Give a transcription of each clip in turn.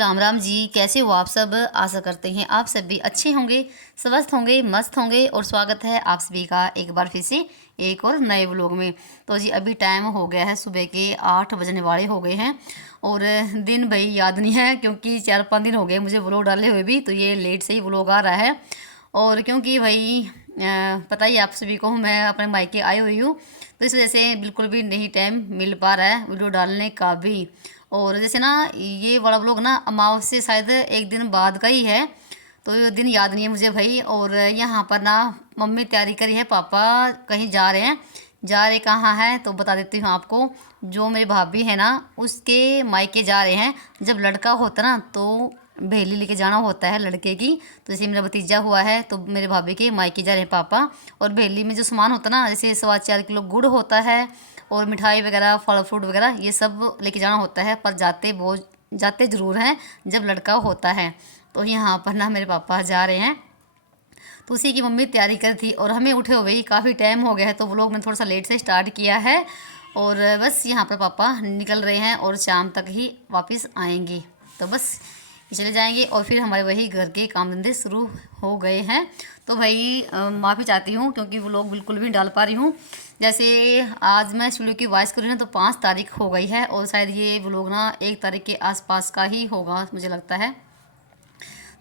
राम राम जी। कैसे हो आप सब? आशा करते हैं आप सब भी अच्छे होंगे, स्वस्थ होंगे, मस्त होंगे। और स्वागत है आप सभी का एक बार फिर से एक और नए व्लॉग में। तो जी अभी टाइम हो गया है, सुबह के 8 बजने वाले हो गए हैं। और दिन भाई याद नहीं है क्योंकि 4-5 दिन हो गए मुझे व्लॉग डाले हुए भी, तो ये लेट से ही व्लॉग आ रहा है। और क्योंकि भाई पता ही आप सभी को मैं अपने मायके आई हुई हूँ, तो इस वजह से बिल्कुल भी नहीं टाइम मिल पा रहा है वीडियो डालने का भी। और जैसे ना ये वाला व्लॉग ना अमावस्या शायद एक दिन बाद का ही है, तो ये दिन याद नहीं है मुझे भाई। और यहाँ पर ना मम्मी तैयारी करी है, पापा कहीं जा रहे हैं। जा रहे कहाँ हैं तो बता देती हूँ आपको। जो मेरी भाभी है ना उसके मायके जा रहे हैं। जब लड़का होता ना तो भेली लेके जाना होता है लड़के की। तो जैसे मेरा भतीजा हुआ है तो मेरे भाभी के मायके जा रहे हैं पापा। और भेली में जो सामान होता ना, जैसे 4.25 किलो गुड़ होता है और मिठाई वगैरह, फल फ्रूट वगैरह, ये सब लेके जाना होता है। पर जाते ज़रूर हैं जब लड़का होता है। तो यहाँ पर ना मेरे पापा जा रहे हैं, तो उसी की मम्मी तैयारी कर थी। और हमें उठे हुए ही काफ़ी टाइम हो गया है, तो व्लॉग में थोड़ा सा लेट से स्टार्ट किया है। और बस यहाँ पर पापा निकल रहे हैं और शाम तक ही वापस आएंगे। तो बस चले जाएंगे और फिर हमारे वही घर के काम धंधे शुरू हो गए हैं। तो भाई माफ़ी चाहती हूँ क्योंकि व्लॉग बिल्कुल भी नहीं डाल पा रही हूँ। जैसे आज मैं स्टूडियो की वॉइस कर रही हूँ ना, तो 5 तारीख हो गई है और शायद ये व्लॉग ना 1 तारीख के आसपास का ही होगा मुझे लगता है।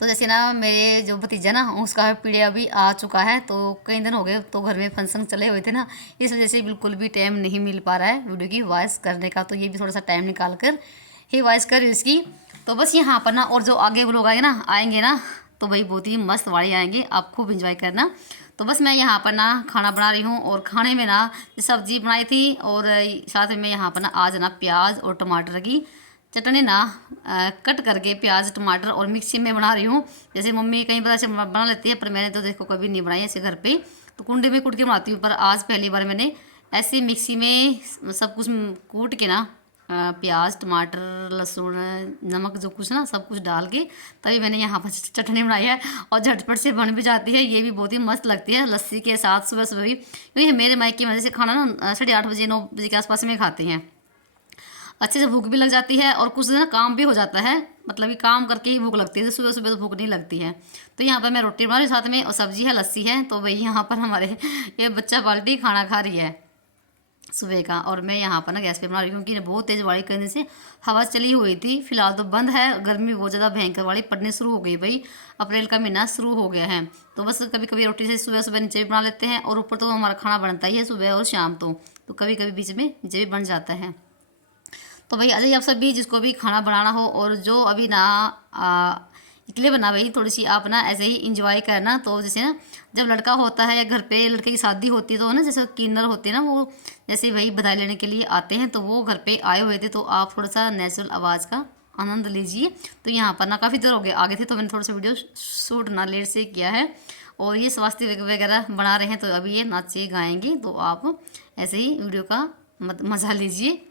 तो जैसे ना मेरे जो भतीजा ना उसका पीढ़िया भी आ चुका है, तो कई दिन हो गए, तो घर में फंक्शन चले हुए थे ना, इस वजह से बिल्कुल भी टाइम नहीं मिल पा रहा है वीडियो की वॉइस करने का। तो ये भी थोड़ा सा टाइम निकाल कर ही वॉइस कर इसकी। तो बस यहाँ पर ना और जो आगे वो लोग आएंगे ना तो भाई बहुत ही मस्त वाले आएंगे, आप खूब इंजॉय करना। तो बस मैं यहाँ पर ना खाना बना रही हूँ और खाने में ना सब्जी बनाई थी और साथ में यहाँ पर ना आज ना प्याज और टमाटर की चटनी ना कट करके प्याज टमाटर और मिक्सी में बना रही हूँ। जैसे मम्मी कई बार ऐसे बना लेती है, पर मैंने तो देखो कभी नहीं बनाई ऐसे घर पे, तो कुंडे में कूट के बनाती हूँ। पर आज पहली बार मैंने ऐसे मिक्सी में सब कुछ कूट के ना प्याज टमाटर लहसुन नमक जो कुछ ना सब कुछ डाल के तभी मैंने यहाँ पर चटनी बनाई है। और झटपट से बन भी जाती है, ये भी बहुत ही मस्त लगती है लस्सी के साथ सुबह सुबह भी। क्योंकि मेरे मायके में जैसे खाना ना 8:30 बजे 9 बजे के आसपास में खाते हैं, अच्छे से भूख भी लग जाती है और कुछ ना काम भी हो जाता है। मतलब कि काम करके ही भूख लगती है, सुबह सुबह तो भूख नहीं लगती है। तो यहाँ पर मैं रोटी बना रही साथ में, और सब्जी है, लस्सी है। तो भाई यहाँ पर हमारे ये बच्चा बाल्टी खाना खा रही है सुबह का, और मैं यहाँ पर ना गैस पे बना रही हूँ क्योंकि बहुत तेज़ बारिश करने से हवा चली हुई थी। फिलहाल तो बंद है, गर्मी बहुत ज़्यादा भयंकर वाली पड़ने शुरू हो गई भाई, अप्रैल का महीना शुरू हो गया है। तो बस कभी कभी रोटी से सुबह सुबह नीचे भी बना लेते हैं, और ऊपर तो हमारा खाना बनता ही है सुबह और शाम। तो कभी कभी बीच में नीचे भी बन जाता है। तो भाई अजय आप सब भी जिसको भी खाना बनाना हो और जो अभी ना इसलिए बना भाई थोड़ी सी आप ना ऐसे ही इंजॉय करना। तो जैसे ना जब लड़का होता है या घर पे लड़के की शादी होती है, तो ना जैसे किन्नर होते हैं ना, वो जैसे भाई बधाई लेने के लिए आते हैं, तो वो घर पे आए हुए थे। तो आप थोड़ा सा नेचुरल आवाज़ का आनंद लीजिए। तो यहाँ पर ना काफ़ी देर हो गए आगे थे, तो मैंने थोड़ा सा वीडियो शूट ना लेट से किया है। और ये स्वास्थ्य वगैरह बना रहे हैं, तो अभी ये नाचे गाएंगे, तो आप ऐसे ही वीडियो का मज़ा लीजिए।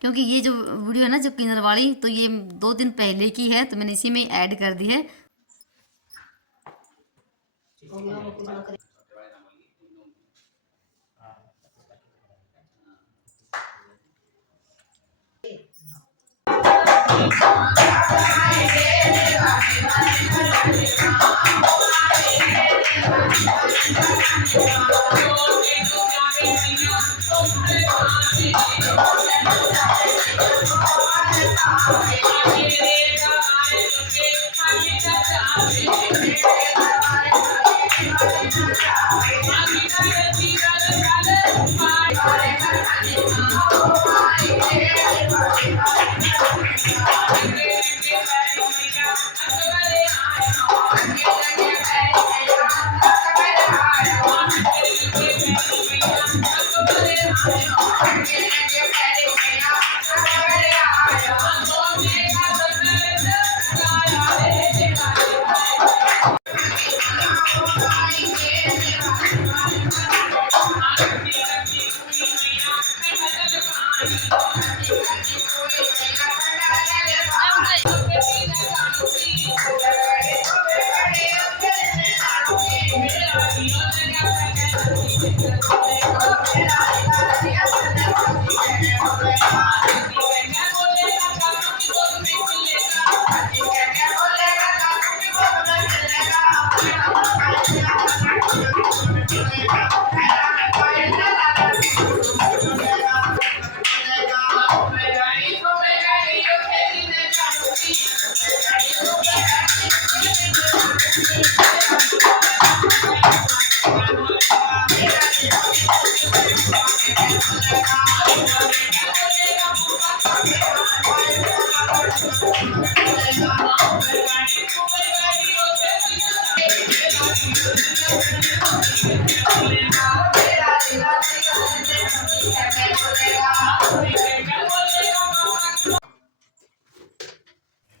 क्योंकि ये जो वीडियो है ना जो किन्नर वाली, तो ये 2 दिन पहले की है, तो मैंने इसी में ऐड कर दी है।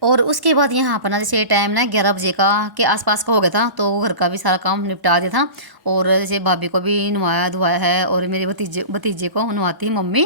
और उसके बाद यहाँ पर ना जैसे टाइम ना 11 बजे का के आसपास का हो गया था, तो घर का भी सारा काम निपटा दिया था। और जैसे भाभी को भी नहवाया धोवाया है और मेरे भतीजे भतीजे को नहवाती है मम्मी।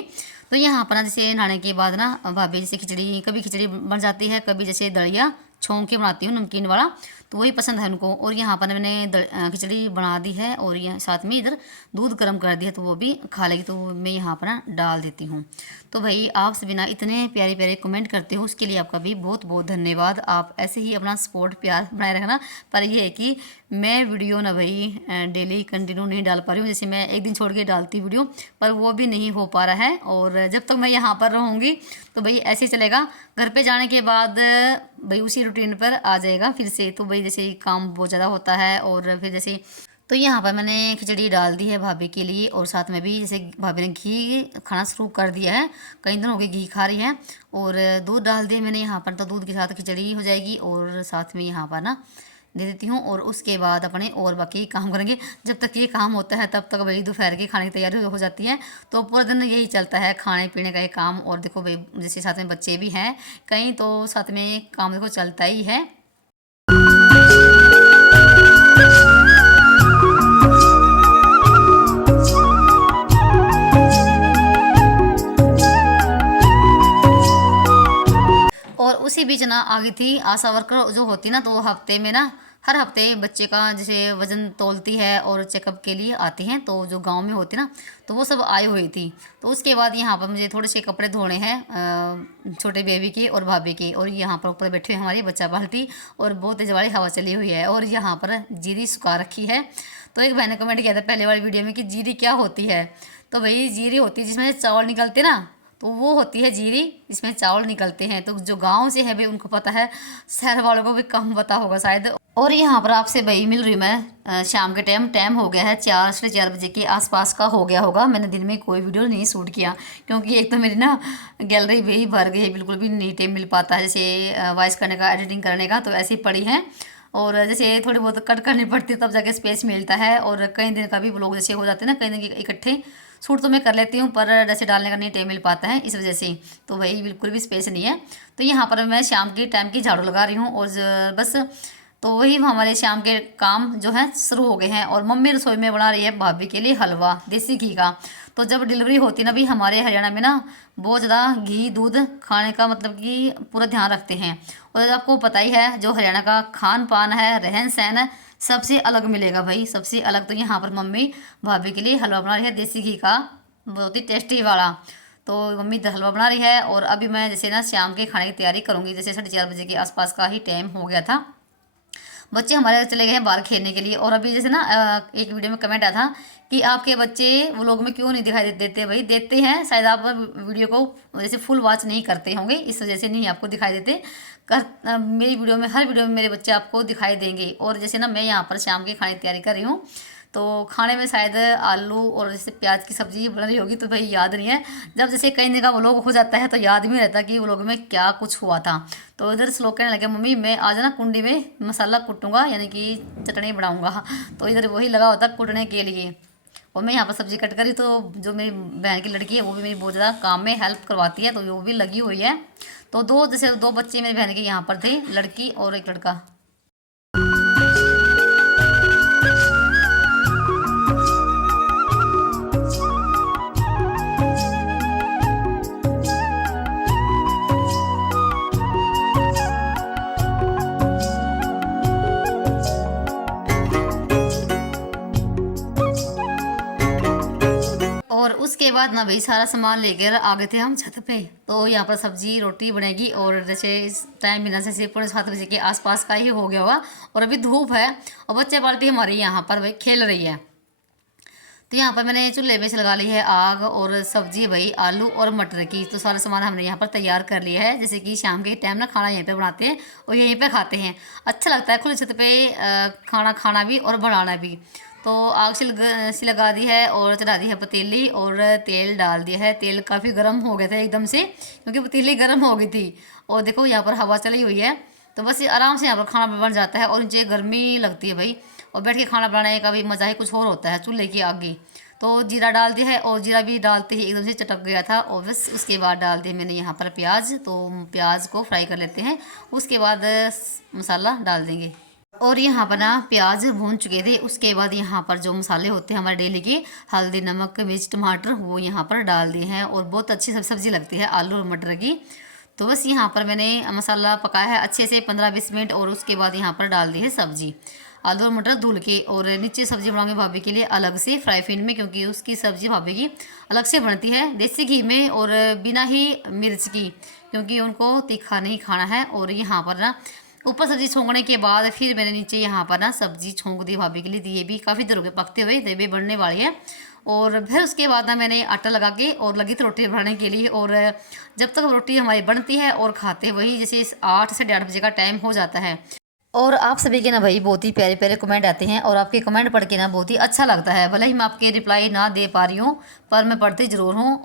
तो यहाँ पर ना जैसे नहाने के बाद ना भाभी जैसे खिचड़ी, कभी खिचड़ी बन जाती है, कभी जैसे दलिया छोंक के बनाती हूँ नमकीन वाला, तो वही पसंद है उनको। और यहाँ पर मैंने खिचड़ी बना दी है और ये साथ में इधर दूध गर्म कर दिया, तो वो भी खा लेगी, तो मैं यहाँ पर ना डाल देती हूँ। तो भाई आप सभी ना इतने प्यारे प्यारे कमेंट करते हो, उसके लिए आपका भी बहुत बहुत धन्यवाद। आप ऐसे ही अपना सपोर्ट प्यार बनाए रखना। पर यह है कि मैं वीडियो ना भाई डेली कंटिन्यू नहीं डाल पा रही हूँ, जैसे मैं एक दिन छोड़ के डालती वीडियो, पर वो भी नहीं हो पा रहा है। और जब तक मैं यहाँ पर रहूँगी तो भाई ऐसे ही चलेगा। घर पे जाने के बाद भाई उसी रूटीन पर आ जाएगा फिर से। तो भाई जैसे काम बहुत ज़्यादा होता है और फिर जैसे, तो यहाँ पर मैंने खिचड़ी डाल दी है भाभी के लिए, और साथ में भी जैसे भाभी ने घी खाना शुरू कर दिया है, कई दिन हो गए घी खा रही है। और दूध डाल दिया मैंने यहाँ पर, तो दूध के साथ खिचड़ी हो जाएगी और साथ में यहाँ पर ना दे देती हूँ। और उसके बाद अपने और बाकी काम करेंगे। जब तक ये काम होता है तब तक भाई दोपहर की खाने की तैयारी हो जाती है। तो पूरा दिन यही चलता है, खाने पीने का ये काम। और देखो भाई जैसे साथ में बच्चे भी हैं कहीं, तो साथ में काम देखो चलता ही है। और उसी बीच ना आ गई थी आशा वर्कर जो होती ना, तो वो हफ्ते में ना हर हफ्ते बच्चे का जैसे वज़न तोलती है और चेकअप के लिए आती हैं। तो जो गांव में होती ना, तो वो सब आई हुई थी। तो उसके बाद यहाँ पर मुझे थोड़े से कपड़े धोने हैं छोटे बेबी के और भाभी के। और यहाँ पर ऊपर बैठे हुए हमारी बच्चा बाल्टी, और बहुत तेज वाली हवा चली हुई है। और यहाँ पर जीरी सुखा रखी है। तो एक बहन ने कमेंट किया था पहले वाली वीडियो में कि जीरी क्या होती है। तो भाई जीरी होती है जिसमें चावल निकलते ना, तो वो होती है जीरी, इसमें चावल निकलते हैं। तो जो गांव से है भाई उनको पता है, शहर वालों को भी कम पता होगा शायद। और यहाँ पर आपसे भाई मिल रही मैं शाम के टाइम हो गया है 4 से 4 बजे के आसपास का हो गया होगा। मैंने दिन में कोई वीडियो नहीं शूट किया, क्योंकि एक तो मेरी ना गैलरी भी भर गई है, बिल्कुल भी नहीं टाइम मिल पाता है जैसे वॉइस करने का, एडिटिंग करने का। तो ऐसे ही पड़ी हैं, और जैसे थोड़ी बहुत कट करनी पड़ती है तब जाके स्पेस मिलता है। और कई दिन का भी व्लॉग जैसे हो जाते हैं ना, कई दिन के इकट्ठे शूट तो मैं कर लेती हूँ, पर जैसे डालने का नहीं टाइम मिल पाता है, इस वजह से। तो भाई बिल्कुल भी स्पेस नहीं है। तो यहाँ पर मैं शाम के टाइम की झाड़ू लगा रही हूँ, और बस तो वही हमारे शाम के काम जो है शुरू हो गए हैं। और मम्मी रसोई में बना रही है भाभी के लिए हलवा देसी घी का। तो जब डिलीवरी होती ना भी हमारे हरियाणा में ना, बहुत ज़्यादा घी दूध खाने का मतलब कि पूरा ध्यान रखते हैं। और आपको पता ही है जो हरियाणा का खान पान है, रहन सहन है, सबसे अलग मिलेगा भाई, सबसे अलग। तो यहाँ पर मम्मी भाभी के लिए हलवा बना रही है देसी घी का, बहुत ही टेस्टी वाला। तो मम्मी हलवा बना रही है। और अभी मैं जैसे ना शाम के खाने की तैयारी करूँगी। जैसे 4:30 बजे के आसपास का ही टाइम हो गया था। बच्चे हमारे चले गए हैं बाहर खेलने के लिए। और अभी जैसे ना एक वीडियो में कमेंट आया था कि आपके बच्चे व्लॉग में क्यों नहीं दिखाई देते। भाई देते हैं, शायद आप वीडियो को जैसे फुल वॉच नहीं करते होंगे, इस वजह से नहीं आपको दिखाई देते। मेरी वीडियो में, हर वीडियो में मेरे बच्चे आपको दिखाई देंगे। और जैसे ना मैं यहाँ पर शाम के खाने की तैयारी कर रही हूँ, तो खाने में शायद आलू और जैसे प्याज की सब्ज़ी बन रही होगी। तो भाई याद नहीं है, जब जैसे कई दिन का व्लॉग हो जाता है तो याद भी नहीं रहता कि व्लॉग में क्या कुछ हुआ था। तो इधर श्लोक कहने लगे मम्मी मैं आज ना कुंडी में मसाला कुटूँगा, यानी कि चटनी बनाऊँगा। तो इधर वही लगा होता कुटने के लिए। और मैं यहाँ पर सब्ज़ी कट करी, तो जो मेरी बहन की लड़की है वो भी मेरी बहुत ज़्यादा काम में हेल्प करवाती है, तो वो भी लगी हुई है। तो जैसे दो बच्चे मेरी बहन के यहाँ पर थे, लड़की और एक लड़का। और उसके बाद ना भाई सारा सामान लेकर आ गए थे हम छत पे। तो यहाँ पर सब्जी रोटी बनेगी। और जैसे इस टाइम बिना से 7:45 के आसपास का ही हो गया होगा। और अभी धूप है और बच्चे पार्टी हमारी यहाँ पर भाई खेल रही है। तो यहाँ पर मैंने चूल्हे पे लगा ली है आग, और सब्जी है भाई आलू और मटर की। तो सारा सामान हमने यहाँ पर तैयार कर लिया है, जैसे कि शाम के टाइम ना खाना यहीं पे बनाते हैं और यहीं पे खाते हैं। अच्छा लगता है खुली छत पे खाना खाना भी और बनाना भी। तो आग सी लगा दी है और चढ़ा दी है पतीली, और तेल डाल दिया है। तेल काफ़ी गर्म हो गया था एकदम से, क्योंकि पतीली गर्म हो गई थी। और देखो यहाँ पर हवा चली हुई है, तो बस ये आराम से यहाँ पर खाना बन जाता है। और नीचे गर्मी लगती है भाई, और बैठ के खाना बनाने का भी मज़ा ही कुछ और होता है चूल्हे की आगे। तो जीरा डाल दिया है, और जीरा भी डालते ही एकदम से चटक गया था। और बस उसके बाद डाल दिया मैंने यहाँ पर प्याज। तो प्याज को फ्राई कर लेते हैं, उसके बाद मसाला डाल देंगे। और यहाँ पर ना प्याज भून चुके थे, उसके बाद यहाँ पर जो मसाले होते हैं हमारे डेली के, हल्दी नमक मिर्च टमाटर, वो यहाँ पर डाल दिए हैं। और बहुत अच्छी सब्ज़ी लगती है आलू और मटर की। तो बस यहाँ पर मैंने मसाला पकाया है अच्छे से 15-20 मिनट, और उसके बाद यहाँ पर डाल दी है सब्ज़ी आलू और मटर धुल के। और नीचे सब्ज़ी बनाऊंगी भाभी के लिए अलग से फ्राई पैन में, क्योंकि उसकी सब्ज़ी भाभी की अलग से बनती है देसी घी में और बिना ही मिर्च की, क्योंकि उनको तीखा नहीं खाना है। और यहाँ पर ना ऊपर सब्ज़ी छोंकने के बाद फिर मैंने नीचे यहाँ पर ना सब्ज़ी छोंक दी भाभी के लिए। तो ये भी काफ़ी देर हो गए पकते हुए, तो ये भी बनने वाली है। और फिर उसके बाद ना मैंने आटा लगा के और लगी थी रोटी बनाने के लिए। और जब तक रोटी हमारी बनती है और खाते हैं वही जैसे 8 से 8:30 बजे का टाइम हो जाता है। और आप सभी के ना भाई बहुत ही प्यारे प्यारे कमेंट आते हैं, और आपके कमेंट पढ़ के ना बहुत ही अच्छा लगता है। भले ही मैं आपके रिप्लाई ना दे पा रही हूँ, पर मैं पढ़ती ज़रूर हूँ।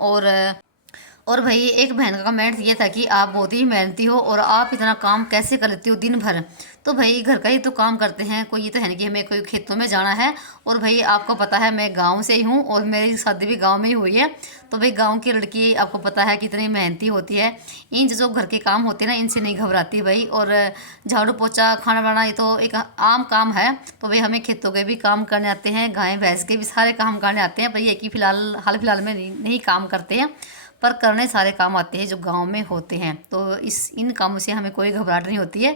और भाई एक बहन का कमेंट ये था कि आप बहुत ही मेहनती हो और आप इतना काम कैसे कर लेती हो दिन भर। तो भाई घर का ही तो काम करते हैं, कोई ये तो है नहीं कि हमें कोई खेतों में जाना है। और भाई आपको पता है मैं गांव से ही हूँ, और मेरी शादी भी गांव में ही हुई है। तो भाई गांव की लड़की आपको पता है कितनी मेहनती होती है। इन जो घर के काम होते हैं ना, इनसे नहीं घबराती भाई। और झाड़ू पोछा खाना बनाना ये तो एक आम काम है। तो भाई हमें खेतों के भी काम करने आते हैं, गाय भैंस के भी सारे काम करने आते हैं। भाई एक ही हाल फिलहाल में नहीं काम करते हैं, पर करने सारे काम आते हैं जो गांव में होते हैं। तो इन कामों से हमें कोई घबराहट नहीं होती है,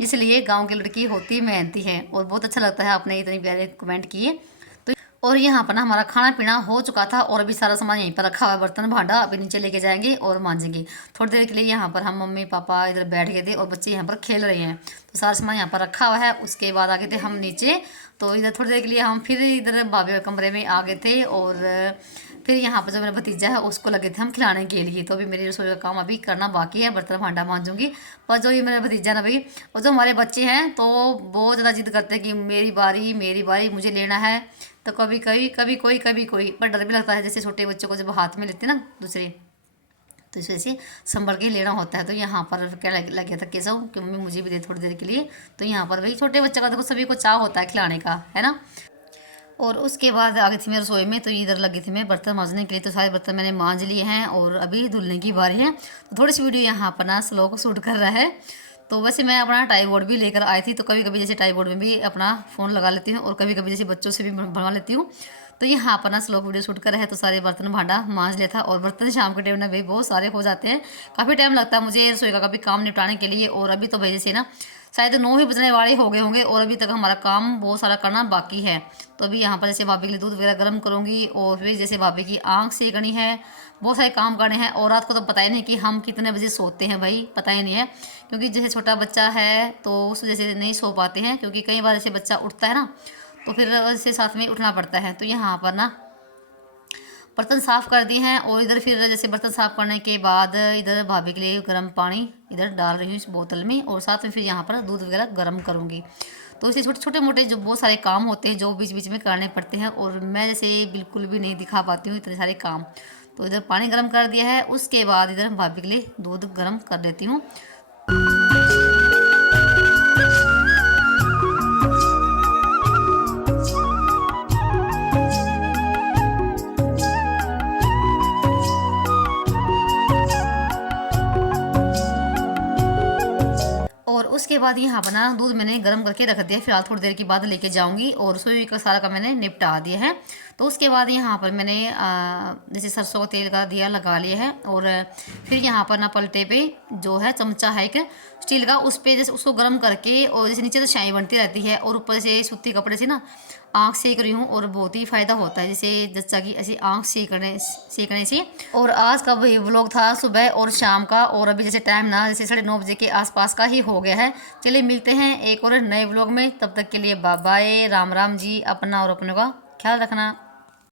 इसलिए गांव की लड़की होती मेहनती है। और बहुत अच्छा लगता है आपने इतने प्यारे कमेंट किए। तो और यहाँ पर ना हमारा खाना पीना हो चुका था, और अभी सारा सामान यहीं पर रखा हुआ है, बर्तन भांडा अभी नीचे लेके जाएंगे और मांजेंगे। थोड़ी देर के लिए यहाँ पर हम मम्मी पापा इधर बैठ गए थे, और बच्चे यहाँ पर खेल रहे हैं। तो सारा सामान यहाँ पर रखा हुआ है। उसके बाद आ गए थे हम नीचे। तो इधर थोड़ी देर के लिए हम फिर इधर भाभी के कमरे में आ गए थे। और फिर यहाँ पर जो मेरा भतीजा है उसको लगे थे हम खिलाने के लिए। तो अभी मेरी रसोई का काम अभी करना बाकी है, बर्तन भांडा मांजूंगी। पर जो ये मेरा भतीजा ना भाई, और जो हमारे बच्चे हैं तो बहुत ज़्यादा जिद करते हैं कि मेरी बारी मुझे लेना है। तो कभी कोई पर डर भी लगता है, जैसे छोटे बच्चों को जब हाथ में लेते हैं ना दूसरे, तो इस वजह से संभल के लेना होता है। तो यहाँ पर क्या लग गया था कैसा कि मम्मी मुझे भी दे थोड़ी देर के लिए। तो यहाँ पर भाई छोटे बच्चे का देखो सभी को चाह होता है खिलाने का, है ना। और उसके बाद आ गई थी मैं रसोई में। तो इधर लगी थी मैं बर्तन मांजने के लिए। तो सारे बर्तन मैंने मांज लिए हैं, और अभी धुलने की बारी है। तो थोड़ी सी वीडियो यहाँ पर ना स्लो को शूट कर रहा है। तो वैसे मैं अपना ट्राइपॉड भी लेकर आई थी। तो कभी कभी जैसे ट्राइपॉड में भी अपना फ़ोन लगा लेती हूँ, और कभी कभी जैसे बच्चों से भी बनवा लेती हूँ। तो यहाँ पर ना स्लो वीडियो शूट कर रहा है। तो सारे बर्तन भांडा मांज लिया था, और बर्तन शाम के टाइम में भाई बहुत सारे हो जाते हैं। काफ़ी टाइम लगता है मुझे रसोई का कभी काम निपटाने के लिए। और अभी तो भाई जैसे ना शायद 9 ही बजने वाले हो गए होंगे, और अभी तक हमारा काम बहुत सारा करना बाकी है। तो अभी यहाँ पर जैसे भाभी के लिए दूध वगैरह गर्म करूँगी, और फिर जैसे भाभी की आँख सेकनी है, बहुत सारे काम करने हैं। और रात को तो पता ही नहीं कि हम कितने बजे सोते हैं भाई, पता ही नहीं है। क्योंकि जैसे छोटा बच्चा है तो उस वजह से नहीं सो पाते हैं, क्योंकि कई बार जैसे बच्चा उठता है ना, तो फिर जैसे साथ में उठना पड़ता है। तो यहाँ पर ना बर्तन साफ़ कर दिए हैं। और इधर फिर जैसे बर्तन साफ़ करने के बाद इधर भाभी के लिए गर्म पानी इधर डाल रही हूँ इस बोतल में, और साथ में फिर यहाँ पर दूध वगैरह गर्म करूँगी। तो इसे छोटे छोटे मोटे जो बहुत सारे काम होते हैं जो बीच बीच में करने पड़ते हैं, और मैं जैसे बिल्कुल भी नहीं दिखा पाती हूँ इतने सारे काम। तो इधर पानी गर्म कर दिया है, उसके बाद इधर भाभी के लिए दूध गर्म कर देती हूँ। और उसके बाद यहाँ बना दूध मैंने गर्म करके रख दिया। फिलहाल थोड़ी देर के बाद लेके जाऊंगी, और रसोई का सारा का मैंने निपटा दिया है। तो उसके बाद यहाँ पर मैंने जैसे सरसों का तेल का दिया लगा लिया है। और फिर यहाँ पर ना पलटे पे जो है चमचा है एक स्टील का, उस पर जैसे उसको गर्म करके, और जैसे नीचे तो चाय बनती रहती है, और ऊपर से सूती कपड़े से ना आँख सेक रही हूँ। और बहुत ही फ़ायदा होता है जैसे जच्चा की ऐसी आँख सेकने से। और आज का वही व्लॉग था सुबह और शाम का, और अभी जैसे टाइम ना जैसे 9:30 बजे के आसपास का ही हो गया है। चलिए मिलते हैं एक और नए व्लॉग में, तब तक के लिए बाय बाय, राम राम जी। अपना और अपने का ख्याल रखना।